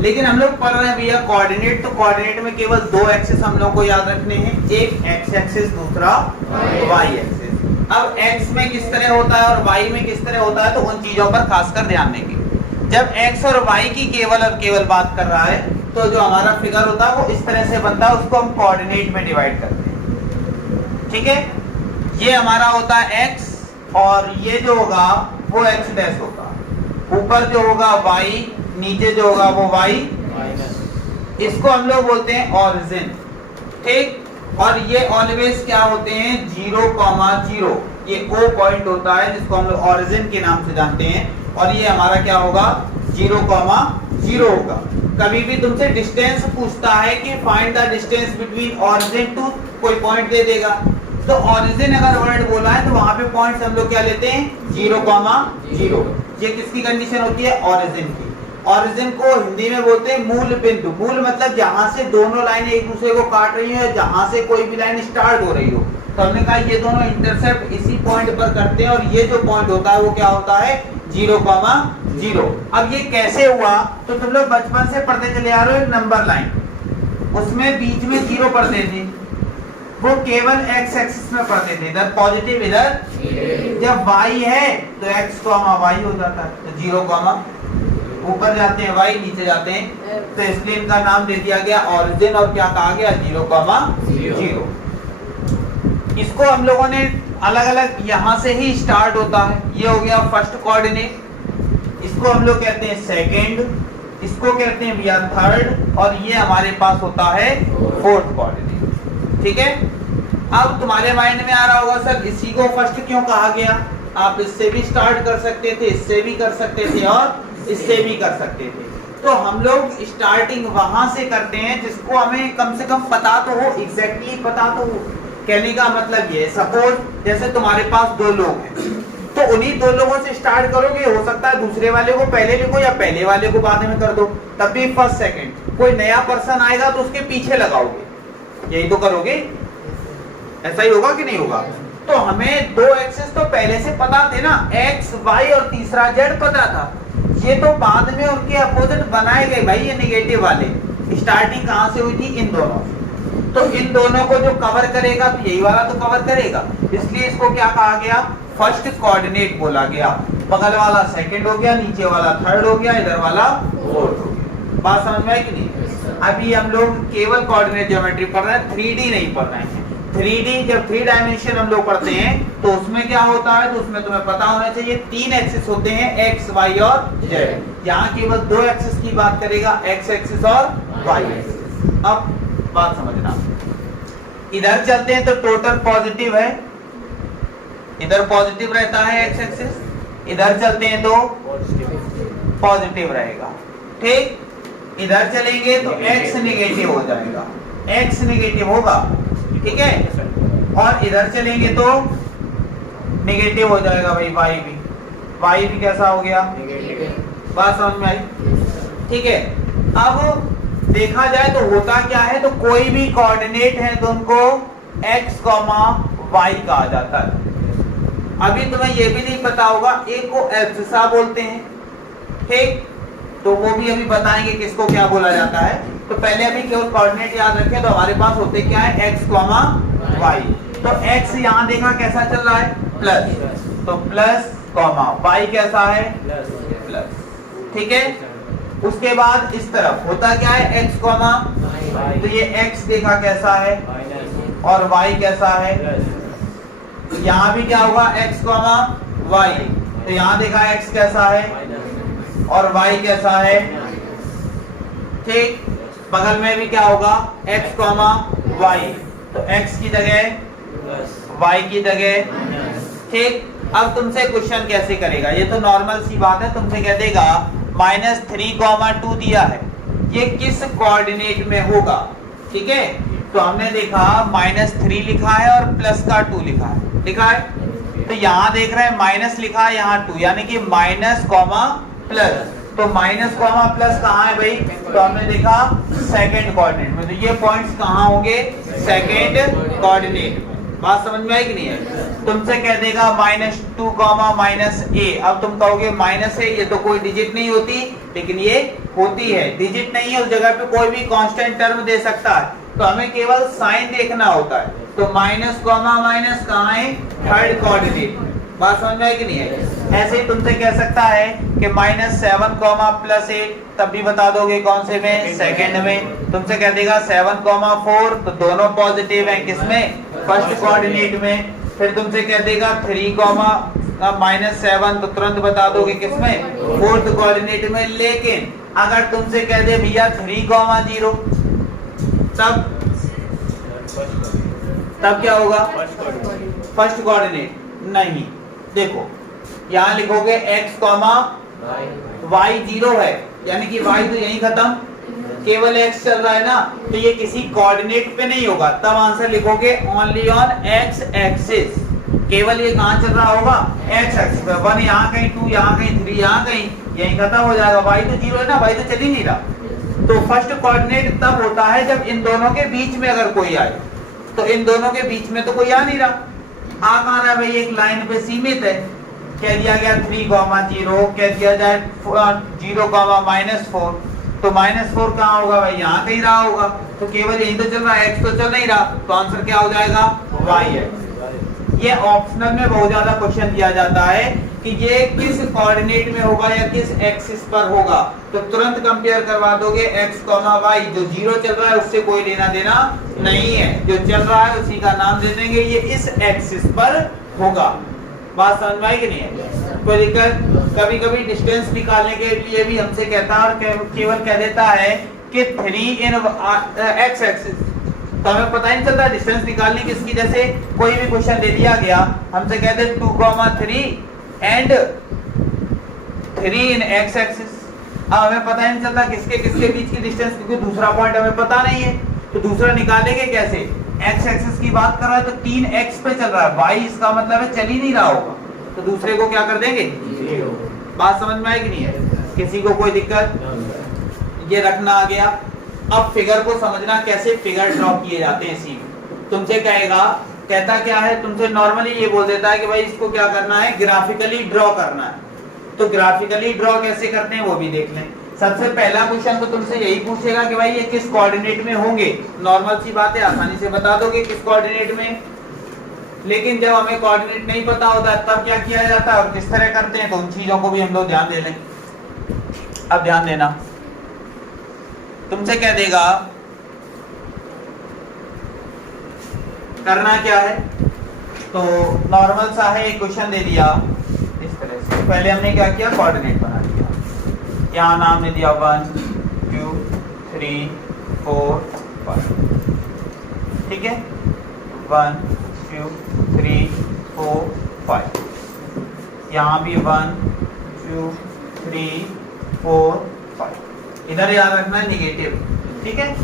लेकिन हम लोग पढ़ रहे हैं भैया कोऑर्डिनेट, तो कोऑर्डिनेट में केवल दो एक्सिस हम लोग को याद रखने हैं, एक एक्स एक्सिस, दूसरा वाई एक्सिस। अब एक्स में किस तरह होता है और वाई में किस तरह होता है, तो उन चीजों पर खासकर ध्यान देंगे। जब एक्स और वाई की केवल और केवल बात कर रहा है, तो जो हमारा फिगर होता है वो इस तरह से बनता है, उसको हम कोऑर्डिनेट में डिवाइड करते हैं। ठीक है, ये हमारा होता है एक्स और ये जो होगा वो एक्स डैश होगा, ऊपर जो होगा वाई, नीचे जो होगा वो वाई, इसको हम लोग बोलते हैं ऑरिजिन। ठीक, और ये ऑलवेज क्या होते हैं, 0,0, ये ओ पॉइंट होता है जिसको हम लोग ऑरिजिन के नाम से जानते हैं, और ये हमारा क्या होगा 0,0 होगा। कभी भी तुमसे डिस्टेंस पूछता है कि find the distance between origin to, कोई पॉइंट दे देगा, तो ऑरिजिन अगर वर्ड बोला है तो वहां पे पॉइंट्स हम लोग क्या लेते हैं 0,0। ये किसकी कंडीशन होती है, ऑरिजिन की। ऑरिजिन को हिंदी में बोलते हैं मूल बिंदु। मूल मतलब जहां से दोनों लाइनें एक दूसरे को काट रही है, जहां से कोई भी लाइन स्टार्ट हो रही हो, तो हमने कहा ये दोनों इंटरसेप्ट इसी पॉइंट पर करते हैं, और ये जो पॉइंट होता है वो क्या होता है 0,0। अब ये कैसे हुआ, तो तुम लोग बचपन से पढ़ते चले आ रहे हो, एक नंबर लाइन, उसमें बीच में 0 पढ़ते थे, वो केवल एक्स एक्सिस में पढ़ते थे, इधर पॉजिटिव इधर। जब वाई है तो एक्स वाई हो जाता है, तो 0, ऊपर जाते हैं वाई, नीचे जाते हैं, तो इसलिए इनका नाम दे दिया गया ऑरिजिन, और क्या कहा गया 0,0। इसको हम लोगों ने अलग अलग यहां से ही स्टार्ट होता है, ये हो गया फर्स्ट कोऑर्डिनेट, इसको हम लोग कहते हैं सेकंड, इसको कहते हैं भैया थर्ड, और ये हमारे पास होता है फोर्थ कोऑर्डिनेट। ठीक है, अब तुम्हारे माइंड में आ रहा होगा सर इसी को फर्स्ट क्यों कहा गया, आप इससे भी स्टार्ट कर सकते थे, इससे भी कर सकते थे, और इससे भी कर सकते थे। तो हम लोग स्टार्टिंग वहां से करते हैं जिसको हमें कम से कम पता तो हो, एग्जैक्टली पता तो हो। कहने का मतलब ये, सपोज जैसे तुम्हारे पास 2 लोग हैं, तो उन्हीं 2 लोगों से स्टार्ट करोगे, हो सकता है दूसरे वाले को पहले लिखो या पहले वाले को बाद में कर दो, तब भी फर्स्ट सेकंड। कोई नया पर्सन आएगा तो उसके पीछे लगाओगे, यही तो करोगे, ऐसा ही होगा कि नहीं होगा। तो हमें 2 एक्सिस तो पहले से पता थे ना, एक्स वाई और तीसरा जेड पता था, ये तो बाद में उनके अपोजिट बनाए गए भाई, ये नेगेटिव वाले। स्टार्टिंग कहां से हुई थी, इन दोनों, तो इन दोनों को जो कवर करेगा तो यही वाला तो कवर करेगा, इसलिए इसको क्या कहा गया, फर्स्ट कोऑर्डिनेट बोला गया। बगल वाला सेकंड हो गया, नीचे वाला थर्ड हो गया, इधर वाला फोर्थ हो गया। बात समझ में आई कि नहीं। अभी हम लोग केवल कोऑर्डिनेट ज्योमेट्री पढ़ रहे हैं, 3D नहीं पढ़ रहे हैं। 3D जब 3 डायमेंशन हम लोग पढ़ते हैं तो उसमें क्या होता है, तो उसमें तुम्हें पता होना चाहिए 3 एक्सिस होते हैं, एक्स वाई और जेड। यहाँ केवल 2 एक्सिस की बात करेगा, एक्स एक्सिस और वाई एक्सिस। अब बात समझना, इधर चलते हैं तो टोटल पॉजिटिव है, इधर पॉजिटिव रहता है एक्स एक्सिस, इधर चलते हैं तो पॉजिटिव रहेगा। ठीक, इधर चलेंगे तो एक्स नेगेटिव हो जाएगा, एक्स नेगेटिव होगा, ठीक है, और इधर चलेंगे तो नेगेटिव हो जाएगा भाई, वाई भी कैसा हो गया, बात समझ में आई। ठीक है, अब देखा जाए तो होता क्या है, तो कोई भी कोऑर्डिनेट है तो उनको x, y कहा जाता है। अभी तुम्हें यह भी नहीं पता होगा, एक को एब्सिसा बोलते हैं, ठीक, तो वो भी अभी बताएंगे किसको क्या बोला जाता है। तो पहले अभी केवल कोऑर्डिनेट याद रखें, तो हमारे पास होते क्या है x, y। तो x यहाँ देखा कैसा चल रहा है, प्लस, तो प्लस, y कैसा है, प्लस, ठीक है। उसके बाद इस तरफ होता क्या है x, तो ये x देखा कैसा है और y कैसा है, यहाँ भी क्या होगा x, y, तो यहाँ देखा x कैसा है और y कैसा है, ठीक। बगल में भी क्या होगा x, y, तो x की जगह y की जगह, ठीक। अब तुमसे क्वेश्चन कैसे करेगा, ये तो नॉर्मल सी बात है, तुमसे कह देगा -3, 2 दिया है, ये किस कोऑर्डिनेट में होगा, ठीक है। तो हमने देखा -3 लिखा है और प्लस का 2 लिखा है, तो यहाँ देख रहे हैं माइनस लिखा है, यहाँ 2, यानी कि माइनस, प्लस, तो माइनस, प्लस कहाँ है भाई, तो हमने देखा सेकंड कोऑर्डिनेट में, तो ये पॉइंट्स कहाँ होंगे, सेकंड कोऑर्डिनेट में। बात समझ में आई कि नहीं है? तुमसे कह देगा -2 -a। अब तुम कहोगे माइनस है, ये तो कोई डिजिट नहीं होती, लेकिन ये होती है। डिजिट नहीं है, उस जगह पे कोई भी कांस्टेंट टर्म दे सकता है, तो हमें केवल साइन देखना होता है। तो माइनस कॉमा माइनस कहाँ है? Third coordinate. बात समझ में आई कि नहीं है? ऐसे ही तुमसे कह सकता है कि -7 +8, तब भी बता दोगे कौन से में? सेकंड में। तुमसे कह देगा 7 4, तो दोनों पॉजिटिव हैं, किसमें? फर्स्ट कोऑर्डिनेट में। फिर तुमसे कह देगा 3 -7, तो तुरंत बता दोगे किसमें? फोर्थ कोऑर्डिनेट में। लेकिन अगर तुमसे कह दे भैया 3, 0, तब क्या होगा? फर्स्ट कोऑर्डिनेट नहीं। देखो यहाँ लिखोगे x, y 0 है, यानी कि y तो यहीं खत्म, केवल x चल रहा है ना, तो ये किसी कोऑर्डिनेट पे नहीं होगा। तब आंसर लिखोगे ओनली ऑन x एक्सिस। केवल ये कहाँ चल रहा होगा? x एक्सिस पे। 1 यहाँ कहीं, 2 यहाँ कहीं, 3 यहाँ कहीं, यहीं खत्म हो जाएगा। y तो 0 है ना, y तो चल ही नहीं रहा। तो फर्स्ट कोऑर्डिनेट तब होता है जब इन दोनों के बीच में अगर कोई आए, तो इन दोनों के बीच में तो कोई आ नहीं रहा। आ कहाँ रहा है भाई? एक लाइन पे सीमित है। कह दिया गया 3, 0, कह दिया जाए 0, -4, तो -4 कहाँ होगा भाई? यहाँ कहीं रहा होगा। तो केवल यही तो चल रहा है, x तो चल नहीं रहा, तो आंसर क्या हो जाएगा? y है। ये ऑप्शनल में बहुत ज्यादा क्वेश्चन दिया जाता है कि ये किस कोऑर्डिनेट में होगा या किस एक्सिस पर होगा, तो तुरंत कंपेयर करवा दोगे x, y। जो 0 चल रहा है उससे कोई लेना देना नहीं है, जो चल रहा है उसी का नाम दे देंगे, ये इस एक्सिस पर होगा। बात समझ में आई कि नहीं है? कोई दिक्कत? कभी कभी डिस्टेंस निकालने के लिए भी हमसे कहता है और केवल कह देता है कि 3 इन x एक्सिस, तो हमें पता ही नहीं चलता डिस्टेंस निकालनी किसकी। जैसे कोई भी क्वेश्चन दे दिया गया, हमसे कहते 2, 3 एंड 3 इन x एक्सिस। अब हमें पता ही नहीं चलता किसके किसके बीच की डिस्टेंस, क्योंकि दूसरा पॉइंट हमें पता नहीं है, तो दूसरा निकालेंगे कैसे? x एक्सिस की बात कर रहा है तो 3x पे चल रहा है, y इसका मतलब है चल ही नहीं रहा होगा, तो दूसरे को क्या कर देंगे? बात समझ में आई कि नहीं है? किसी को कोई दिक्कत? ये रखना आ गया। अब फिगर को समझना, कैसे फिगर ड्रॉ किए जाते हैं इसी में। तुमसे कहेगा, कहता क्या है, तुमसे नॉर्मली ये बोल देता है कि भाई इसको क्या करना है? ग्राफिकली ड्रॉ करना है। तो ग्राफिकली ड्रॉ कैसे करते हैं वो भी देख लें। सबसे पहला क्वेश्चन तो तुमसे यही पूछेगा कि भाई ये किस कोऑर्डिनेट में होंगे। नॉर्मल सी बात है, आसानी से बता दोगे किस कोऑर्डिनेट में। लेकिन जब हमें कोऑर्डिनेट नहीं पता होता है तब क्या किया जाता है और किस तरह करते हैं, तो उन चीजों को भी हम लोग ध्यान दे लें। अब ध्यान देना, तुमसे कह देगा करना क्या है, तो नॉर्मल सा है, एक क्वेश्चन दे दिया इस तरह से। पहले हमने क्या किया? कोऑर्डिनेट बना दिया। यहाँ नाम दे दिया 1, 2, 3, 4, 5, ठीक है? 1, 2, 3, 4, 5। यहाँ भी 1, 2, 3, 4, 5। इधर याद रखना है निगेटिव, ठीक है?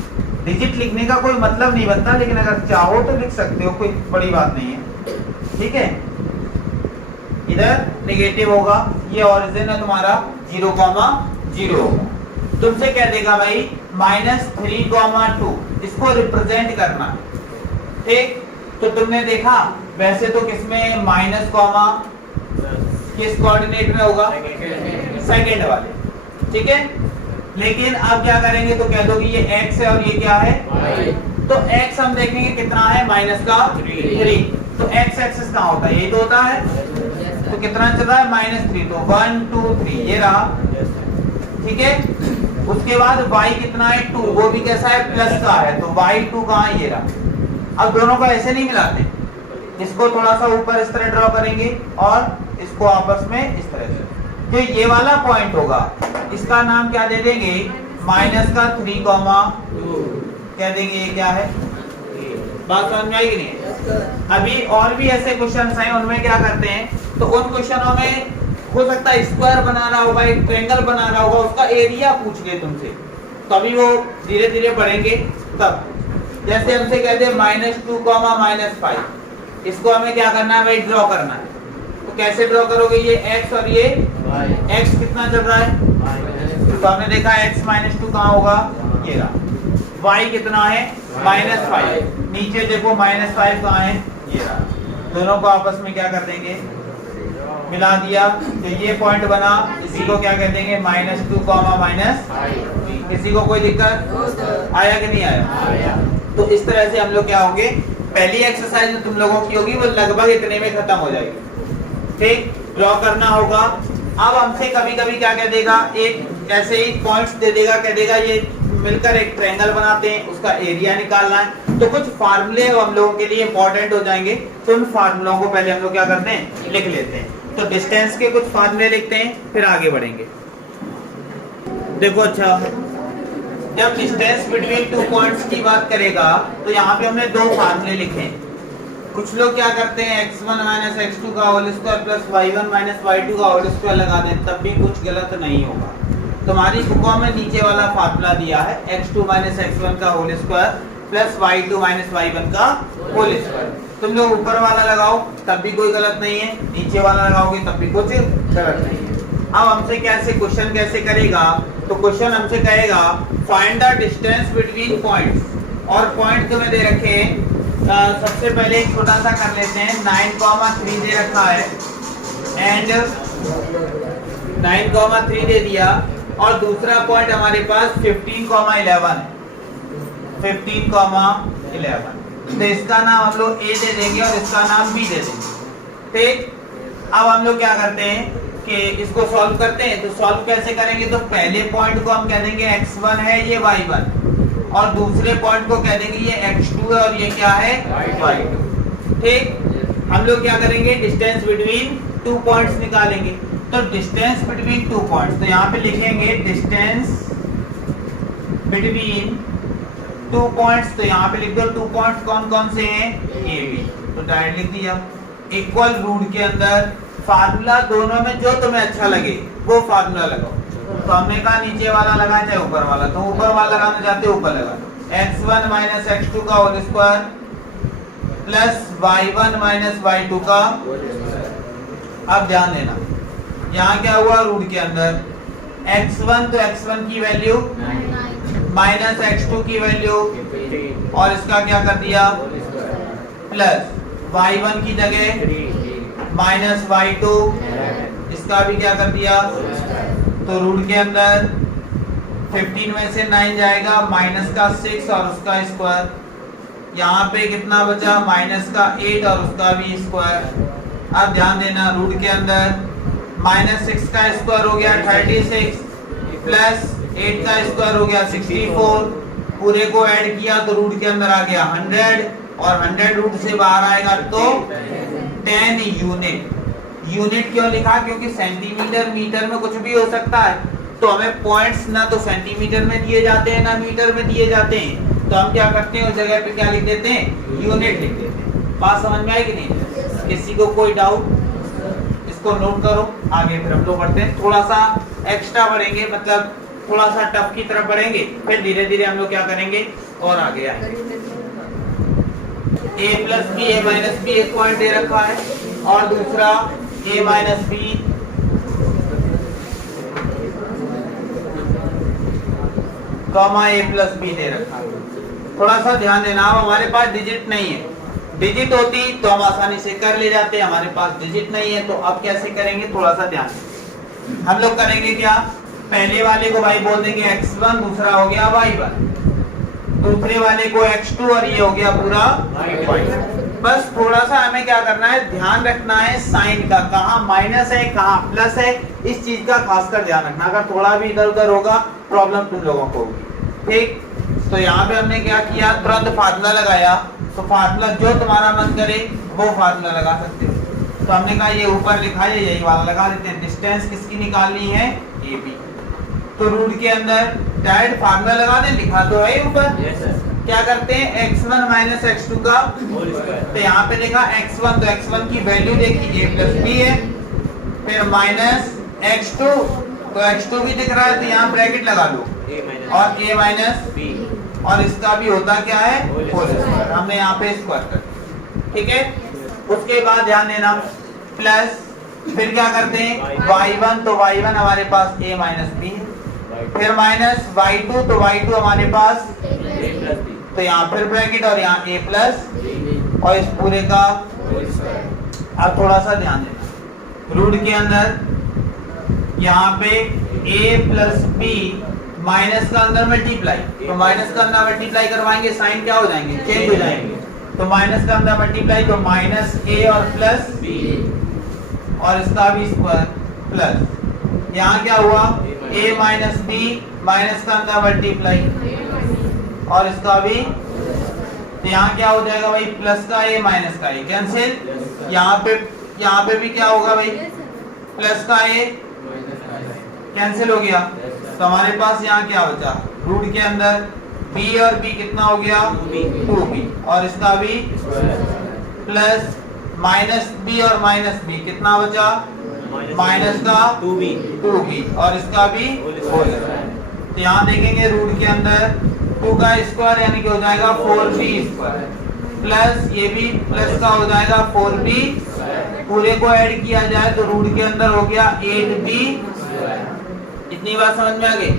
डिजिट लिखने का कोई मतलब नहीं बनता, लेकिन अगर चाहो तो लिख सकते हो, कोई बड़ी बात नहीं है, ठीक है? इधर निगेटिव होगा, ये ओरिजिन है तुम्हारा 0, 0 होगा। तुमसे कह देगा भाई -3, 2, इसको रिप्रेजेंट करना, ठीक? तो तुमने देखा वैसे तो किसमें माइनस कॉमा किस कोऑर्डिनेट में होगा? सेकंड वाले, ठीक है? लेकिन अब क्या करेंगे, तो कह दो कि ये x है और ये क्या है? तो x हम देखेंगे कितना है, -3। तो x एक्सिस कहाँ होता है? यही तो होता है। तो कितना चल रहा है? -3। तो 1, 2, 3 ये रहा, ठीक है? उसके बाद y कितना है? 2, वो भी कैसा है? प्लस का है, तो y2 कहाँ है? ये रहा। अब दोनों को ऐसे नहीं मिलाते, इसको थोड़ा सा ऊपर इस तरह ड्रॉ करेंगे और इसको आपस में इस तरह से। जो ये वाला पॉइंट होगा इसका नाम क्या दे देंगे? -3, 2 कह देंगे, ये क्या है? बात समझ में आई कि नहीं? अभी और भी ऐसे क्वेश्चन हैं, उनमें क्या करते हैं, तो उन क्वेश्चनों में हो सकता है स्क्वायर बना रहा होगा, एक ट्रायंगल बना रहा होगा, उसका एरिया पूछ ले तुमसे, तभी वो धीरे धीरे बढ़ेंगे। तब जैसे हमसे कहते हैं -2, -5, इसको हमें क्या करना है भाई? ड्रॉ करना है। तो कैसे ड्रॉ करोगे? ये x और ये x कितना चल रहा है? तो हमने देखा x -2 कहाँ होगा? ये रहा। y कितना है? -5। नीचे देखो -5 कहाँ है? ये रहा, दोनों को आपस में क्या कर देंगे, मिला दिया, तो ये पॉइंट बना, इसी को क्या कह देंगे, -2 माइनस। किसी को कोई दिक्कत आया कि नहीं आया? तो इस तरह से हम लोग क्या होंगे, पहली एक्सरसाइज जो तुम लोगों की होगी वो लगभग इतने में खत्म हो जाएगी। ठीक, ड्रॉ करना होगा। अब हमसे कभी कभी क्या कह देगा, एक ऐसे ही पॉइंट्स दे देगा, कह देगा ये मिलकर एक ट्रायंगल बनाते हैं, उसका एरिया निकालना है। तो कुछ फार्मूले हम लोगों के लिए इंपॉर्टेंट हो जाएंगे, तो उन फार्मूलों को पहले हम लोग क्या करते हैं, लिख लेते हैं। तो डिस्टेंस के कुछ फार्मूले लिखते हैं, फिर आगे बढ़ेंगे। देखो, अच्छा, जब डिस्टेंस बिटवीन टू पॉइंट्स की बात करेगा तो यहाँ पे हमने दो फार्मूले लिखे हैं। कुछ लोग क्या करते हैं, x1 माइनस x2 का whole square plus y1 minus y2 का होल स्क्वायर लगा दें, तब भी कुछ गलत नहीं होगा। तुम्हारी बुकों में नीचे वाला फार्मूला दिया है, x2 माइनस x1 का whole square plus y2 minus y1 का होल स्क्वायर। तुम लोग ऊपर वाला लगाओ तब भी कोई गलत नहीं है, नीचे वाला लगाओगे तब भी कुछ गलत नहीं है। अब हमसे कैसे क्वेश्चन कैसे करेगा, तो क्वेश्चन हमसे कहेगा find the distance between points, और पॉइंट तुम्हें दे रखे हैं। सबसे पहले एक छोटा सा कर लेते हैं, 9,3 दे रखा है एंड 9,3 दे दिया, और दूसरा पॉइंट हमारे पास 15,11 है, 15,11। तो इसका नाम हम लोग A दे देंगे और इसका नाम B दे देंगे। ठीक, अब हम लोग क्या करते हैं कि इसको सॉल्व करते हैं। तो सॉल्व कैसे करेंगे, तो पहले पॉइंट को हम कह देंगे x1 है, ये y1, और दूसरे पॉइंट को कह देंगे ये x2 है और ये क्या है, y2। ठीक, हम लोग क्या करेंगे, डिस्टेंस बिटवीन टू पॉइंट्स निकालेंगे। तो डिस्टेंस बिटवीन टू पॉइंट्स, तो यहाँ पे लिखेंगे डिस्टेंस बिटवीन टू पॉइंट्स, तो यहाँ पे लिख दो टू पॉइंट्स कौन कौन से हैं, ए बी, तो डायरेक्ट लिख दिया। इक्वल रूट के अंदर फार्मूला दोनों में जो तुम्हें अच्छा लगे वो फार्मूला लगाओ। तो हमने कहा नीचे वाला लगा चाहे ऊपर वाला, तो ऊपर वाला लगाना चाहते ऊपर लगा, x1 माइनस x2 का whole square plus y1 minus y2 का। अब ध्यान देना, यहाँ क्या हुआ, रूट के अंदर x1, तो x1 की वैल्यू माइनस x2 की वैल्यू, और इसका क्या कर दिया, प्लस y1 की जगह माइनस y2, इसका भी क्या कर दिया, तो रूट के अंदर 15 में से 9 जाएगा, माइनस का 6 और उसका स्क्वायर, यहाँ पे कितना बचा, माइनस का 8 और उसका भी स्क्वायर। अब ध्यान देना, रूट के अंदर माइनस 6 का स्क्वायर हो गया 36 प्लस 8 का स्क्वायर हो गया 64, पूरे को ऐड किया तो रूट के अंदर आ गया 100, और 100 रूट से बाहर आएगा तो 10 यूनिट। यूनिट क्यों लिखा, क्योंकि सेंटीमीटर मीटर में कुछ भी हो सकता है, तो हमें पॉइंट्स ना तो सेंटीमीटर में दिए जाते हैं ना मीटर में दिए जाते हैं, तो हम क्या करते हैं उस जगह पे क्या लिख देते हैं, यूनिट लिख देते हैं। बात समझ में आई कि नहीं, किसी को कोई डाउट, इसको नोट करो। आगे फिर हम लोग बढ़ते हैं, थोड़ा सा एक्स्ट्रा बढ़ेंगे, मतलब थोड़ा सा टफ की तरफ बढ़ेंगे, फिर धीरे धीरे हम लोग क्या करेंगे और आगे आएंगे। a plus B, a minus B एक पॉइंट दे रखा है, और दूसरा a minus B, comma a plus B दे रखा है। थोड़ा सा ध्यान देना, अब हमारे पास डिजिट नहीं है, डिजिट होती तो हम आसानी से कर ले जाते, हमारे पास डिजिट नहीं है, तो अब कैसे करेंगे, थोड़ा सा ध्यान। हम लोग करेंगे क्या, पहले वाले को भाई बोल देंगे x1, दूसरा हो गया y1, दूसरे वाले को x2, और ये हो गया पूरा y1। बस थोड़ा सा हमें क्या करना है, ध्यान रखना है साइन का, कहाँ माइनस है कहाँ प्लस है, इस चीज का खासकर ध्यान रखना। अगर थोड़ा भी इधर उधर होगा प्रॉब्लम तुम लोगों को होगी। ठीक, तो यहाँ पे हमने क्या किया, तुरंत फार्मूला लगाया, तो फार्मूला जो तुम्हारा मन करे वो फार्मूला लगा सकते हो। तो हमने कहा ये ऊपर लिखा है, यही वाला लगा देते हैं। डिस्टेंस किसकी निकालनी है, ए बी, तो रूट के अंदर डायरेक्ट फार्मूला लगा दें, लिखा तो है ऊपर। क्या करते हैं, x1 माइनस x2 का, तो यहाँ पे देखा x1, तो x1 की वैल्यू देखी a प्लस बी है, फिर माइनस x2, तो x2 भी दिख रहा है, तो यहाँ ब्रैकेट लगा लो, और a माइनस बी, और इसका भी होता क्या है, होल स्क्वायर, हमने यहाँ पे स्क्वायर कर दिया। ठीक है, उसके बाद ध्यान देना, प्लस फिर क्या करते हैं, y1, तो y1 हमारे पास a माइनस बी, फिर माइनस y2, तो y2 हमारे पास, तो यहाँ फिर ब्रैकेट और यहाँ a प्लस, और इस पूरे का। अब थोड़ा सा ध्यान देना, रूट के अंदर यहाँ पे a प्लस बी माइनस का अंदर मल्टीप्लाई, तो माइनस का अंदर मल्टीप्लाई करवाएंगे साइन क्या हो जाएंगे, चेंज हो जाएंगे। तो माइनस का अंदर मल्टीप्लाई तो माइनस a और प्लस b और इसका भी स्क्वायर प्लस यहाँ क्या हुआ a माइनस b माइनस का अंदर मल्टीप्लाई और इसका भी, तो यहाँ क्या हो जाएगा भाई प्लस का a माइनस का a कैंसिल। यहाँ पे भी क्या होगा भाई प्लस का a कैंसिल हो गया। तो हमारे पास यहाँ क्या बचा, रूट के अंदर b और b कितना हो गया 2b और इसका भी प्लस माइनस b और माइनस b कितना बचा माइनस का 2b और इसका भी होल। तो यहाँ देखेंगे रूट के अंदर 2 का स्क्वायर यानी कि हो जाएगा 4b स्क्वायर प्लस ये भी प्लस का हो जाएगा 4b, पूरे को ऐड किया जाए तो रूट के अंदर हो गया 8b। इतनी बात समझ में आ गई।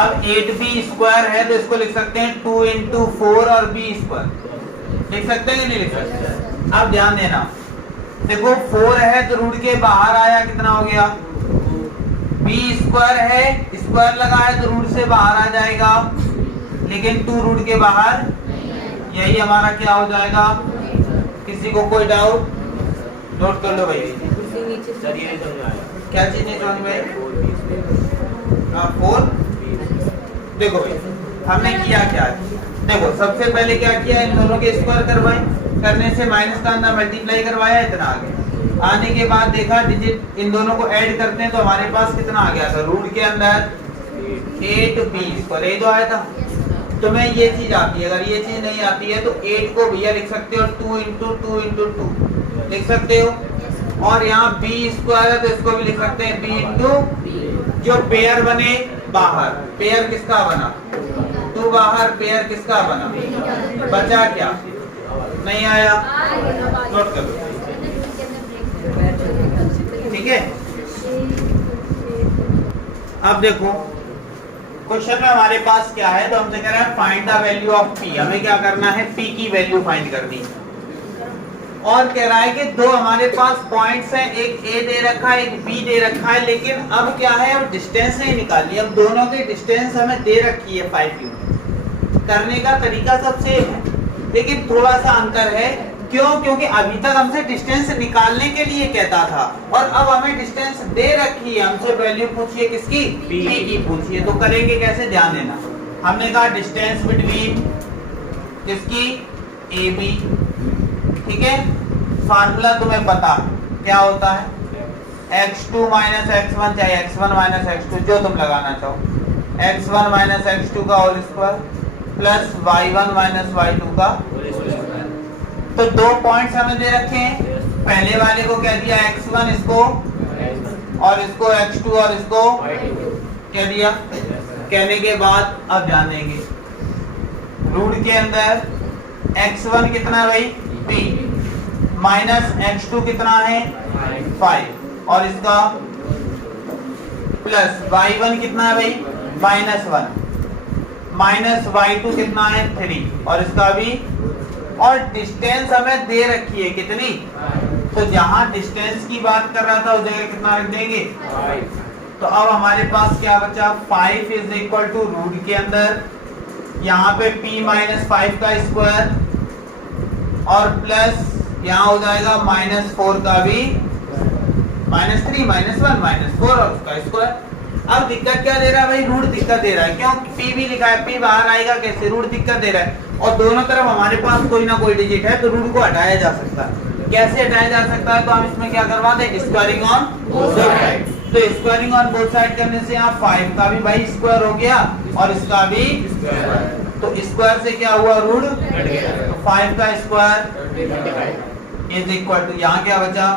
अब 8b स्क्वायर है तो इसको लिख सकते हैं 2 इंटू 4 और b स्क्वायर लिख सकते हैं कि नहीं लिख सकते। अब ध्यान देना, देखो 4 है तो रूट के बाहर आया कितना हो गया b स्क्वायर है, स्क्वायर लगा है तो रूट से बाहर आ जाएगा, लेकिन 2 रूट के बाहर, यही हमारा क्या हो जाएगा। किसी को कोई डाउट नोट कर लो भाई। क्या चीज नहीं समझ में, 4 देखो भाई हमने किया क्या, देखो सबसे पहले क्या किया, इन दोनों के स्क्वायर करवाए, करने से माइनस का अंदर मल्टीप्लाई करवाया, इतना आ गया। आने के बाद देखा डिजिट इन दोनों को ऐड करते हैं तो हमारे पास कितना आ गया था, रूट के अंदर 8b स्क्वायर, ये तो आया था। तुम्हें ये चीज आती है, अगर ये चीज नहीं आती है तो 8 को भैया लिख सकते हो 2 इंटू 2 इंटू 2 लिख सकते हो, और यहाँ b स्क्वायर है तो इसको भी लिख सकते हैं b इंटू, जो पेयर बने बाहर, पेयर किसका बना 2 बाहर, पेयर किसका बना, बचा क्या नहीं आया, नोट कर लो ठीक है। अब देखो क्वेश्चन में हमारे पास क्या है, तो हमसे कह रहा है find the value of p, हमें क्या करना है p की वैल्यू फाइंड करनी है। और कह रहा है कि दो हमारे पास पॉइंट्स हैं, एक a दे रखा है एक b दे रखा है, लेकिन अब क्या है अब डिस्टेंस नहीं निकालनी, अब दोनों की डिस्टेंस हमें दे रखी है 5 यूनिट। करने का तरीका सब सेम है लेकिन थोड़ा सा अंतर है, क्यों, क्योंकि अभी तक हमसे डिस्टेंस निकालने के लिए कहता था और अब हमें डिस्टेंस दे रखी है, हमसे वैल्यू पूछिए किसकी p की पूछिए। तो करेंगे कैसे, ध्यान देना, हमने कहा डिस्टेंस बिटवीन किसकी ab, ठीक है। फार्मूला तुम्हें पता क्या होता है, x2 माइनस x1 चाहे x1 माइनस x2 जो तुम लगाना चाहो, x1 माइनस x2 का whole square plus y1 minus y2 का। तो दो पॉइंट्स हमें दे रखे हैं, पहले वाले को कह दिया x1 इसको और इसको x2 और इसको कह दिया। कहने के बाद अब ध्यान देंगे, रूट के अंदर x1 कितना भाई b माइनस x2 कितना है 5 और इसका प्लस y1 कितना है भाई -1 माइनस y2 कितना है 3 और इसका भी, और डिस्टेंस हमें दे रखी है कितनी, तो जहां डिस्टेंस की बात कर रहा था उस जगह कितना रख देंगे 5। तो अब हमारे पास क्या बचा 5 इज इक्वल टू रूट के अंदर यहाँ पे p माइनस 5 का स्क्वायर और प्लस यहाँ हो जाएगा -4 का भी, -3 -1 -4 और उसका स्क्वायर। अब दिक्कत क्या दे रहा है भाई, रूट दिक्कत दे रहा है, क्यों p भी लिखा है, p बाहर आएगा कैसे, रूट दिक्कत दे रहा है और दोनों तरफ हमारे पास कोई ना कोई डिजिट है तो रूट को हटाया जा सकता है। कैसे हटाया जा सकता है, तो हम इसमें क्या करवा दें स्क्वायरिंग ऑन बोथ साइड। तो स्क्वायरिंग ऑन बोथ साइड करने से यहाँ 5 का भी भाई स्क्वायर हो गया और इसका भी स्क्वायर, तो स्क्वायर से क्या हुआ रूट, तो 5 का स्क्वायर इज इक्वल टू यहाँ क्या बचा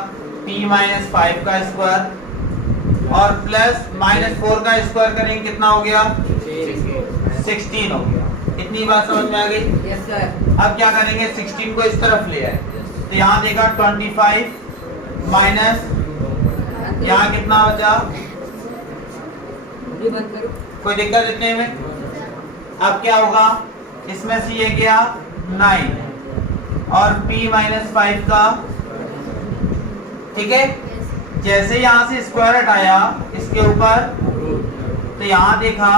p माइनस 5 का स्क्वायर और प्लस -4 का स्क्वायर करेंगे कितना हो गया 16 हो गया। इतनी बात समझ में आ गई। अब क्या करेंगे 16 को इस तरफ ले आए तो यहाँ देखा 25 माइनस यहाँ कितना बचा, कोई दिक्कत इतने में। अब क्या होगा इसमें से ये गया 9 और p माइनस 5 का, ठीक है। जैसे यहाँ से स्क्वायर हटाया इसके ऊपर तो यहाँ देखा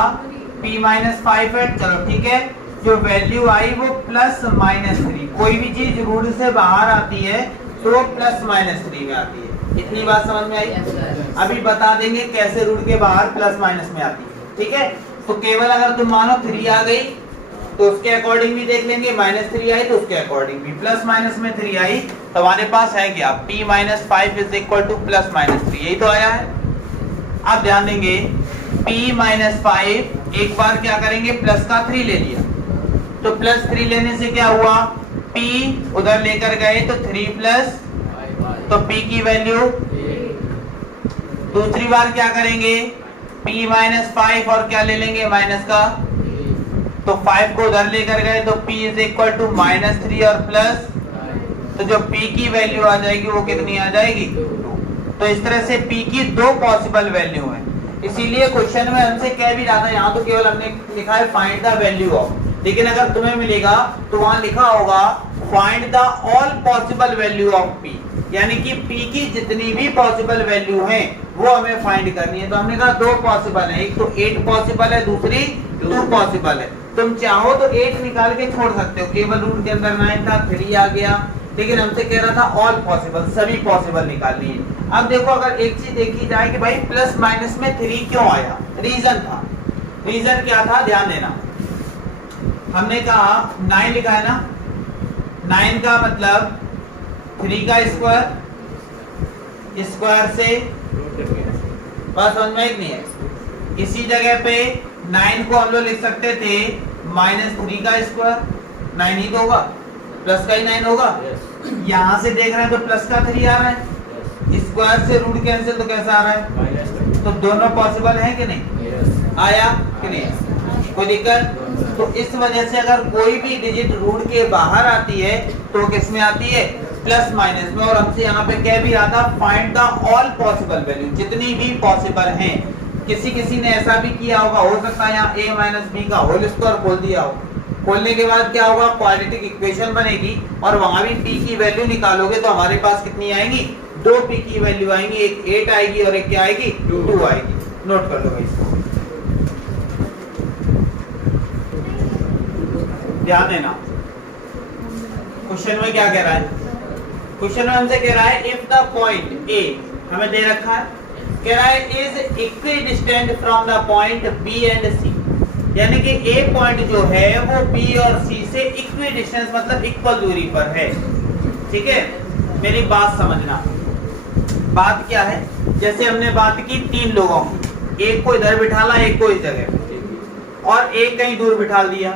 p माइनस 5 है, चलो ठीक है। जो वैल्यू आई वो प्लस माइनस 3, कोई भी चीज रूट से बाहर आती है तो वो प्लस माइनस 3 में आती है। इतनी बात समझ में आई? अभी बता देंगे कैसे रूट के बाहर प्लस माइनस में आती है, ठीक है। तो केवल अगर तुम मानो 3 आ गई तो उसके अकॉर्डिंग भी देख लेंगे, माइनस 3 आई तो उसके अकॉर्डिंग भी, प्लस माइनस में 3 आई तो हमारे पास है क्या, p minus 5 is equal two plus minus 3, यही तो आया है। अब ध्यान देंगे p माइनस 5 एक बार क्या करेंगे, प्लस का 3 ले लिया तो प्लस 3 लेने से क्या हुआ, p उधर लेकर गए तो 3 प्लस, तो p की वैल्यू। दूसरी बार क्या करेंगे, p माइनस 5 और क्या ले लेंगे, माइनस का, तो 5 को उधर लेकर गए तो p is equal to minus 3 और प्लस, तो जो p की वैल्यू आ जाएगी वो कितनी आ जाएगी, 2। तो इस तरह से p की 2 पॉसिबल वैल्यू है। इसीलिए क्वेश्चन में हमसे कह भी रहा था, यहाँ तो केवल हमने लिखा है फाइंड द वैल्यू ऑफ, लेकिन अगर तुम्हें मिलेगा तो वहां लिखा होगा find the all possible value of p, यानी कि p की जितनी भी पॉसिबल वैल्यू हैं वो हमें फाइंड करनी है। तो हमने कहा 2 पॉसिबल है, एक तो 8 पॉसिबल है, दूसरी 2 पॉसिबल है। तुम चाहो तो 8 निकाल के छोड़ सकते हो, केवल रूट के अंदर 9 था, 3 आ गया, लेकिन हमसे कह रहा था ऑल पॉसिबल, सभी पॉसिबल निकालनी है। अब देखो अगर एक चीज देखी जाए कि भाई प्लस माइनस में 3 क्यों आया, रीजन था, रीजन क्या था, ध्यान देना। हमने कहा 9 लिखा है ना, 9 का मतलब 3 का स्क्वायर, स्क्वायर से बस समझ में नहीं है। इसी जगह पे 9 को हम लोग लिख सकते थे माइनस 3 का स्क्वायर, 9 ही तो होगा, प्लस का ही 9 होगा। यहाँ से देख रहे हैं तो प्लस का 3 आ रहा है, स्क्वायर से रूट कैंसिल तो कैसा आ रहा है, तो दोनों पॉसिबल है कि नहीं, आया कि नहीं, कोई दिक्कत। तो इस वजह से अगर कोई भी डिजिट रूट के बाहर आती है तो किस में आती है, प्लस माइनस में। और हमसे यहाँ पे कह भी रहा था find the all possible value, जितनी भी पॉसिबल हैं। किसी ने ऐसा भी किया होगा, हो सकता है यहाँ a माइनस बी का होल स्क्वायर खोल दिया हो, खोलने के बाद क्या होगा, क्वाड्रेटिक इक्वेशन बनेगी और वहां भी p की वैल्यू निकालोगे तो हमारे पास कितनी आएंगी, 2 p की वैल्यू आएंगी, एक 8 आएगी और एक क्या आएगी, 2 आएगी। नोट कर लो भाई, ध्यान देना। क्वेश्चन में क्या कह रहा है, क्वेश्चन में हमसे कह रहा है इफ द पॉइंट a हमें दे रखा है, कह रहा है is equidistant from the point b and c, यानी कि a पॉइंट जो है वो b और c से इक्विडिस्टेंस मतलब इक्वल दूरी पर है, ठीक है। मेरी बात समझना, बात क्या है, जैसे हमने बात की 3 लोगों की, एक को इधर बिठाला, एक को इस जगह और एक कहीं दूर बिठा दिया,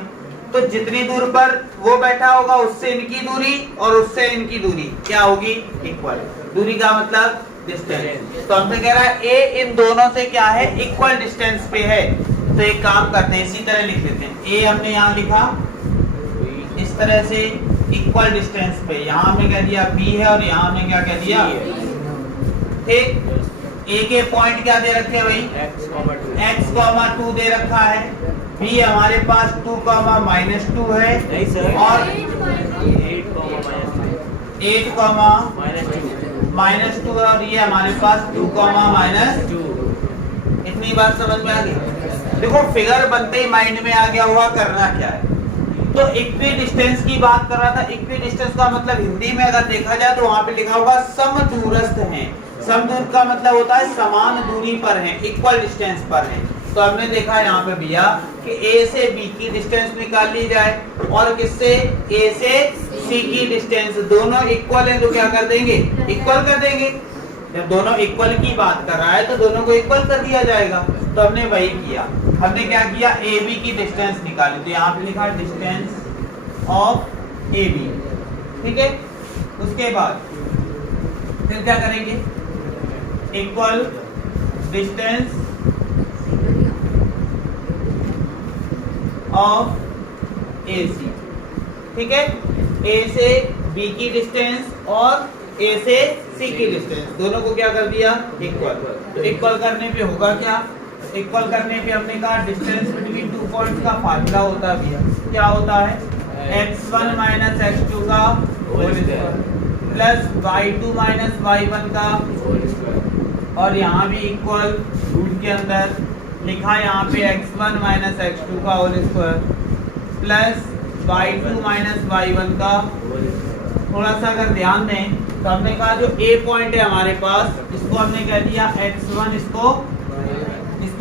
तो जितनी दूर पर वो बैठा होगा उससे इनकी दूरी और उससे इनकी दूरी क्या होगी, इक्वल। दूरी का मतलब डिस्टेंस। तो हमसे कह रहा है a इन दोनों से क्या है, इक्वल डिस्टेंस पे है। तो एक काम करते हैं, इसी तरह लिख लेते हैं, a हमने यहाँ लिखा इस तरह से इक्वल डिस्टेंस पे, यहाँ हमने कह दिया b है और यहाँ हमने क्या कह दिया, ठीक। a के पॉइंट क्या दे रखे हैं भाई, x, 2 दे रखा है, b हमारे पास 2, -2 है, नहीं सर, और 8, -2 और ये हमारे पास 2, -2। इतनी बात समझ में आ गई। देखो फिगर बनते ही माइंड में आ गया हुआ करना क्या है। तो इक्वी डिस्टेंस की बात कर रहा था। इक्वी डिस्टेंस का मतलब हिंदी में अगर देखा जाए तो वहां पे लिखा होगा समदूरस्थ हैं। समदूर का मतलब होता है समान दूरी पर हैं, इक्वल डिस्टेंस पर हैं। तो हमने देखा यहाँ पे भैया कि A से B की डिस्टेंस निकाल ली जाए और किससे, A से C की डिस्टेंस, दोनों इक्वल है तो क्या कर देंगे, इक्वल कर देंगे। जब दोनों इक्वल की बात कर रहा है तो दोनों को इक्वल कर दिया जाएगा। तो हमने वही किया। हमने क्या किया, AB की डिस्टेंस निकाली, तो यहाँ पे लिखा डिस्टेंस ऑफ AB, ठीक है। उसके बाद फिर क्या करेंगे, इक्वल डिस्टेंस ऑफ AC, ठीक है। A से B की डिस्टेंस और A से C की डिस्टेंस, दोनों को क्या कर दिया, इक्वल। तो इक्वल करने पे होगा क्या, इक्वल करने पे हमने कहा डिस्टेंस बिटवीन 2 पॉइंट्स का फार्मूला होता है भैया, क्या होता है, x1 - x2 का whole square plus y2 minus y1 का, और यहाँ भी इक्वल रूट के अंदर लिखा यहाँ पे x1 माइनस x2 का whole square plus y2 minus y1 का। थोड़ा सा अगर ध्यान दें तो हमने कहा जो a पॉइंट है हमारे पास, इसको हमने कह दिया x1, इसको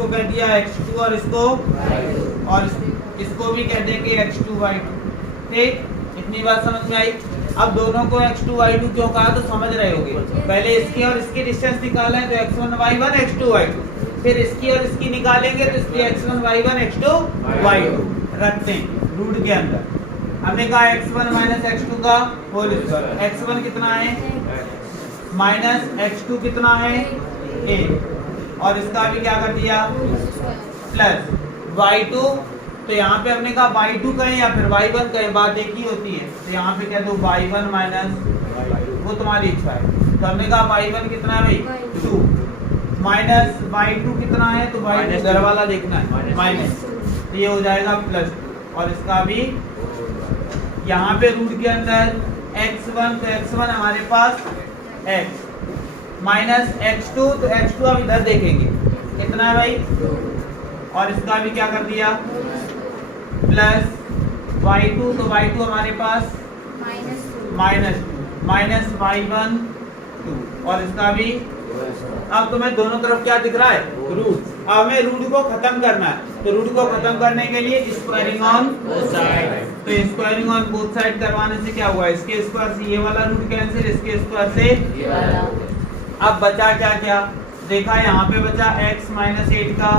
कह दिया x2 और इसको भी कह देंगे x2 y2। ठीक, इतनी बात समझ में आई। अब दोनों को x2 y2 क्यों कहा तो समझ रहे होगे। पहले इसकी और इसकी डिस्टेंस निकाला है तो x1 y1 x2 y2, फिर इसकी और इसकी निकालेंगे तो इसकी x1 y1 x2 y2 रखते हैं रूट के अंदर। हमने कहा x1 माइनस x2 का होल स्क्वायर, x1 कितना है माइनस x2 कितना है a, और इसका भी क्या कर दिया प्लस y2। तो यहाँ पे हमने कहा y2 कहें या फिर y1 कहें, बात एक ही होती है। तो यहाँ पे कह दो y1 माइनस, वो तुम्हारी इच्छा है। तो हमने कहा y1 कितना है भाई 2 माइनस y2 कितना है, तो y2 इधर वाला देखना है माइनस, तो ये हो जाएगा प्लस, और इसका भी यहाँ पे रूट के अंदर x1, तो x1 हमारे पास x माइनस x2, तो x2 हम इधर देखेंगे कितना है भाई, और इसका भी क्या कर दिया प्लस y2, तो y2 हमारे पास माइनस y1 2, और इसका भी। अब तुम्हें दोनों तरफ क्या दिख रहा है रूट। अब हमें रूट को खत्म करना है, तो रूट को खत्म करने के लिए स्क्वायरिंग ऑन बोथ साइड। तो स्क्वायरिंग ऑन बोथ साइड करवाने से क्या हुआ, इसके स्क्वायर से ये वाला रूट कैंसिल, इसके स्क्वायर से ये वाला। अब बचा क्या क्या देखा, यहाँ पे बचा x माइनस 8 का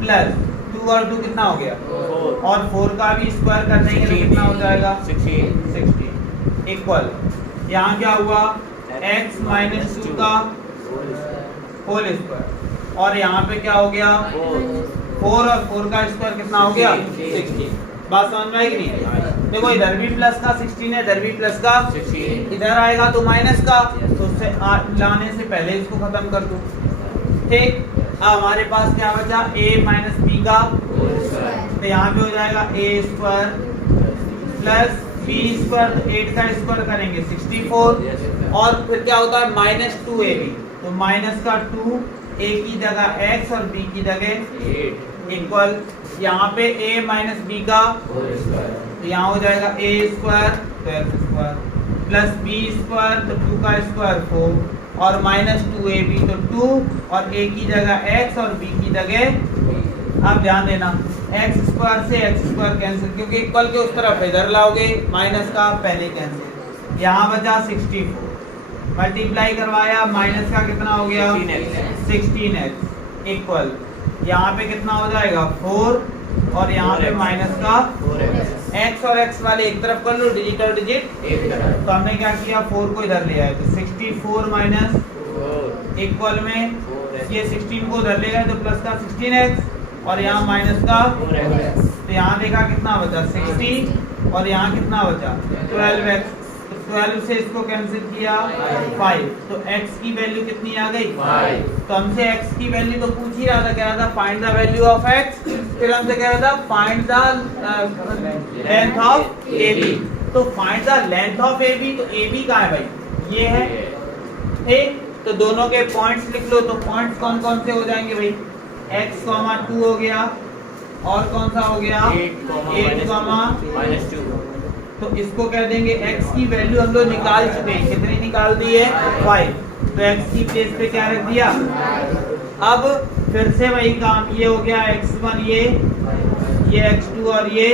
प्लस 2 और 2 कितना हो गया 4, और 4 का भी स्क्वायर करने के लिए कितना हो जाएगा 16 इक्वल। यहाँ क्या हुआ x माइनस 2 का होल स्क्वायर, और यहाँ पे क्या हो गया 4 और 4 का स्क्वायर कितना हो गया 16। बात समझ में आई कि नहीं। देखो इधर भी प्लस का 16 है, इधर भी प्लस का 16, इधर आएगा तो माइनस का, तो उससे लाने से पहले इसको खत्म कर दो। ठीक, अब हमारे पास क्या बचा a माइनस b का, तो यहाँ पे हो जाएगा a square plus b square, तो 8 का स्क्वायर करेंगे 64, और फिर क्या होता है माइनस 2ab, तो माइनस का 2 a की जगह x और b की जगह 8 इक्वल। यहाँ पे a माइनस b का, तो यहाँ हो जाएगा a स्क्वायर तो x square plus b square, तो 2 का स्क्वायर 4, और माइनस 2ab तो 2, और a की जगह x और b की जगह। अब ध्यान देना x स्क्वायर से x स्क्वायर कैंसिल, क्योंकि इक्वल के उस तरफ इधर लाओगे माइनस का पहले कैंसिल। यहाँ बचा 64, मल्टीप्लाई करवाया माइनस का कितना हो गया 16x इक्वल। यहाँ पे कितना हो जाएगा 4, और यहाँ पे माइनस का x और x वाले एक तरफ कर लो, डिजिट और डिजिट एक तरफ। तो हमने क्या किया 4 को इधर ले आए, तो 64 माइनस इक्वल में ये 16 को उधर ले गए तो प्लस का 16x, और यहाँ माइनस का, तो यहाँ देखा कितना बचा 60, और यहाँ कितना बचा 12x, तो 12 से इसको कैंसिल किया 5, तो x की वैल्यू कितनी आ गई 5। तो हमसे x की वैल्यू तो पूछ ही रहा था, कह रहा था find the value of x, फिर हमसे कह रहा था find the length of AB। तो find the length of AB, तो AB कहाँ है भाई ये है। ठीक, तो दोनों के पॉइंट्स लिख लो, तो पॉइंट्स कौन कौन से हो जाएंगे भाई x, 2 हो गया, और कौन सा हो गया 8, -2। तो इसको कह देंगे x की वैल्यू हम लोग निकाल चुके हैं, कितनी निकाल दी है 5, तो x की प्लेस पे क्या रख दिया। अब फिर से वही काम, ये हो गया x1, ये x2 और ये,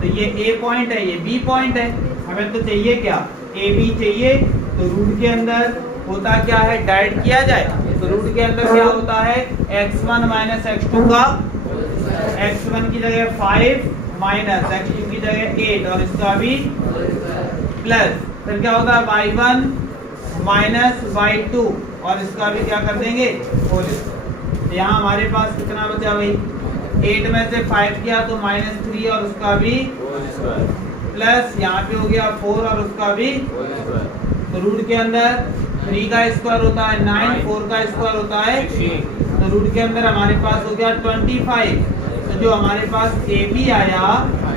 तो ये a पॉइंट है, ये b पॉइंट है। हमें तो चाहिए क्या ab चाहिए, तो रूट के अंदर होता क्या है डाइट किया जाए, तो रूट के अंदर क्या होता है x1 माइनस x2 का, x1 की जगह 5 माइनस x2 की जगह 8, और इसका भी प्लस, फिर क्या होता है y1 माइनस y2, और इसका भी क्या कर देंगे होल। यहाँ हमारे पास कितना बचा भाई 8 में से 5 किया तो -3, और उसका भी प्लस, यहाँ पे हो गया 4 और उसका भी। तो रूट के अंदर 3 का स्क्वायर होता है 9, 4 का स्क्वायर होता है 16, तो रूट के अंदर हमारे पास हो गया 25। तो जो हमारे पास AB आया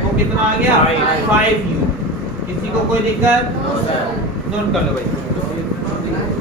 वो कितना आ गया 5u। किसी को कोई दिक्कत? नोट कर लो भाई।